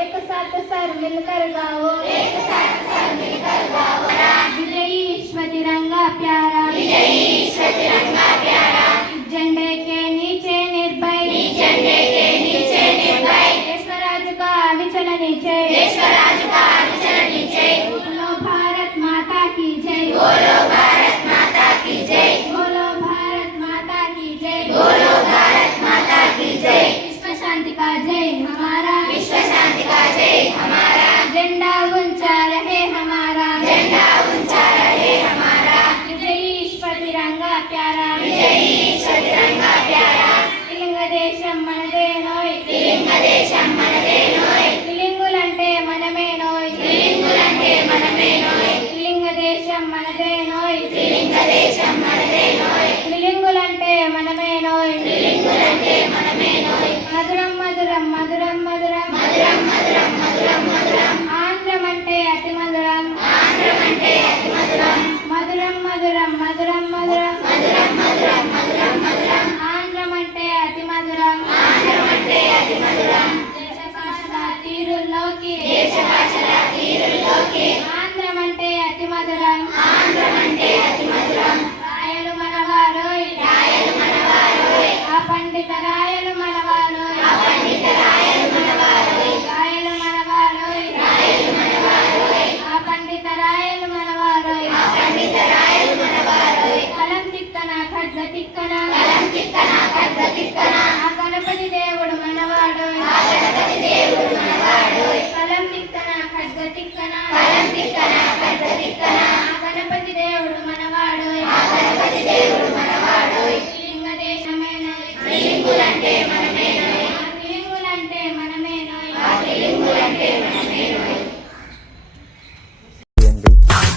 एक साथ सर्व मिलकर गाओ एक साथ when i mean